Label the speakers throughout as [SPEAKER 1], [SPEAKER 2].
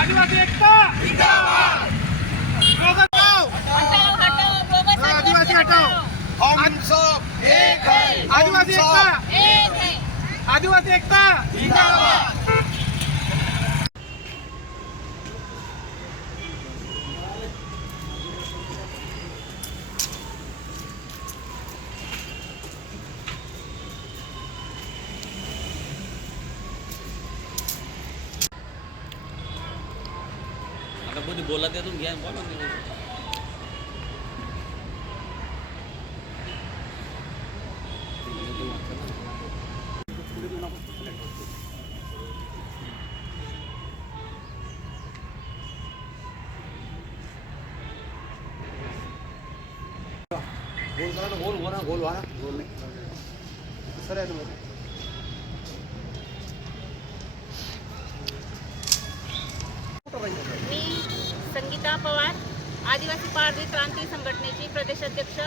[SPEAKER 1] आदिवासी एकता आदिवासी हटाओ
[SPEAKER 2] हम सब एक है
[SPEAKER 1] आदिवासी एकता. आदिवासी एकता.
[SPEAKER 2] जिंदाबाद
[SPEAKER 3] बोला त्यातून घ्या बोला
[SPEAKER 2] गोल करा ना गोल गोल गोल वाला गोल नहीं सर है ना
[SPEAKER 4] संगीता पवार आदिवासी पारधी क्रांती संघटनेची प्रदेशाध्यक्ष.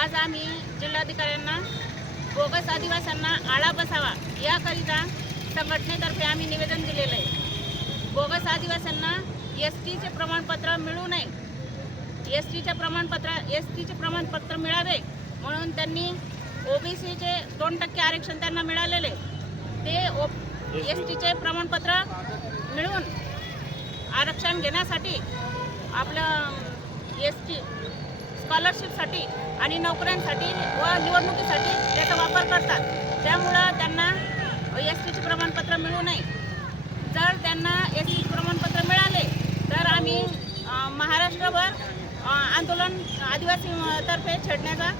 [SPEAKER 4] आज आम्ही जिल्हाधिकाऱ्यांना बोगस आदिवासींना आळा बसावा याकरिता संघटनेतर्फे आम्ही निवेदन दिलेलं आहे. बोगस आदिवासींना एस टीचे प्रमाणपत्र मिळू नये. एस टीचे प्रमाणपत्र एस टीचे प्रमाणपत्र मिळावे म्हणून त्यांनी ओबीसीचे दोन टक्के आरक्षण त्यांना मिळालेले. ते ओ एस टीचे प्रमाणपत्र मिळून आरक्षण घेण्यासाठी आपलं एस टी स्कॉलरशिपसाठी आणि नोकऱ्यांसाठी व निवडणुकीसाठी त्याचा वापर करतात. त्यामुळं त्यांना एस टीचे प्रमाणपत्र मिळू नये. जर त्यांना एस टी प्रमाणपत्र मिळाले तर आम्ही महाराष्ट्रभर आंदोलन आदिवासी तर्फे छेडण्याचा